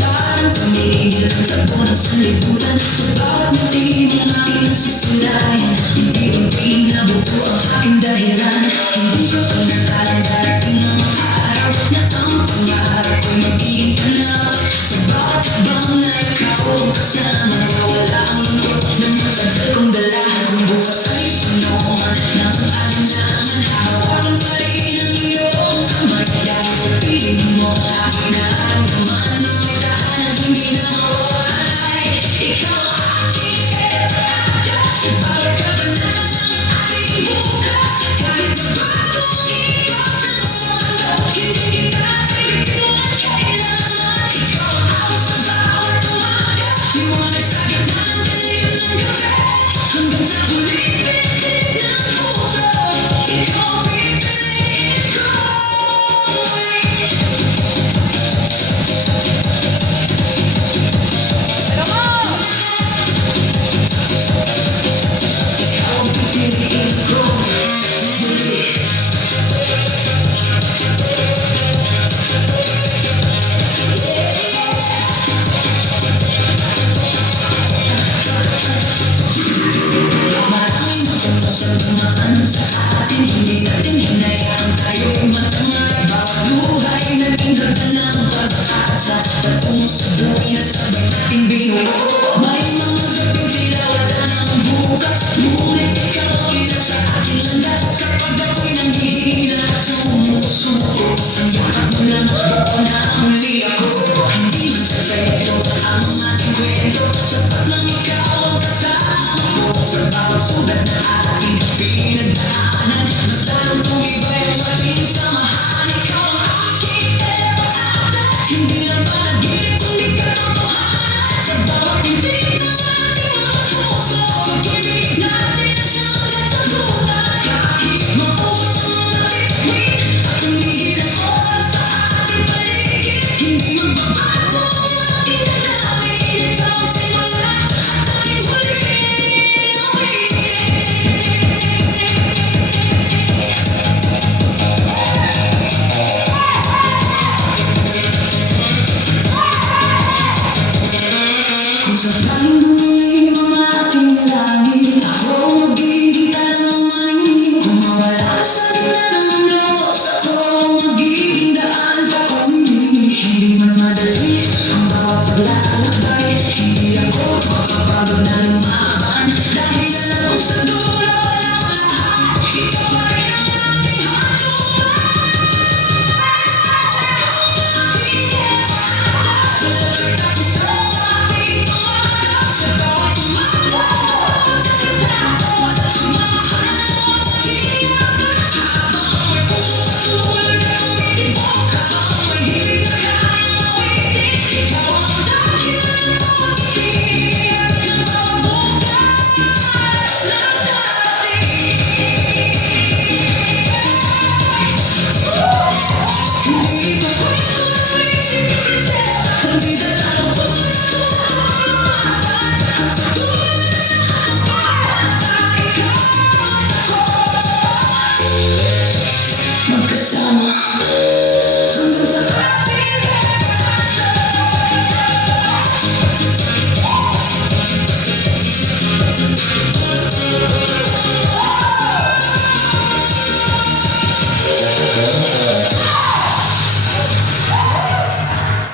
Parang tumigil ang takbo ng sanlibutan. Sa bawat ngiti mong aking nasisilayan, unti-unting nabuo ang aking dahilan. Hindi ko ito nakalang darating ng mga araw na ang pangarap ko'y magiging tanaw. Sa bawat habang na ikaw ang kasama, nawawala ang lungkot na matagal kong dala. Kung bukas ay puno man ng alinlangan, hahawakan pa rin ang iyong kamay. Dahil sa piling mo, aking nararamdaman. Sa atin, hindi natin hinayaan tayo'y matangay. Bawat buhay naging hagdan ng pag-asa, patungo sa buhay na sabay natin binuo. May mga gabing tila wala ng bukas, ngunit ikaw ang ilang sa aking landas. Kapag ako'y nanghihina, sumusuko sa yakap mo lang, buo na muli ako. Hindi man perfecto ang ating kwento, sapat lang ikaw ang kasama ko. Sa bawat sugat na ating pinagdaanan, mas lalong tumibay ang ating samahan. Ikaw ang aking ever after, hindi lang panaginip kundi katotohanan. Sa bawat tindig ng ating mga puso, pag-ibig natin ang siyang nasagutan. Kahit maubos ang mga bituin at tumigil ang oras sa ating paligid, hindi magbabago ang ating damdamin. Ikaw ang simula at aking huli. Kung sakaling bumili ang ating langit, ako ang magiging talang maningin. Kung mawala ka sa gitna ng Diyos, ako ang magiging daan papunti. Hindi man madali ang bawat paglalakbay, hindi ako mapapagod na lumaban, dahil alam kong sa dulo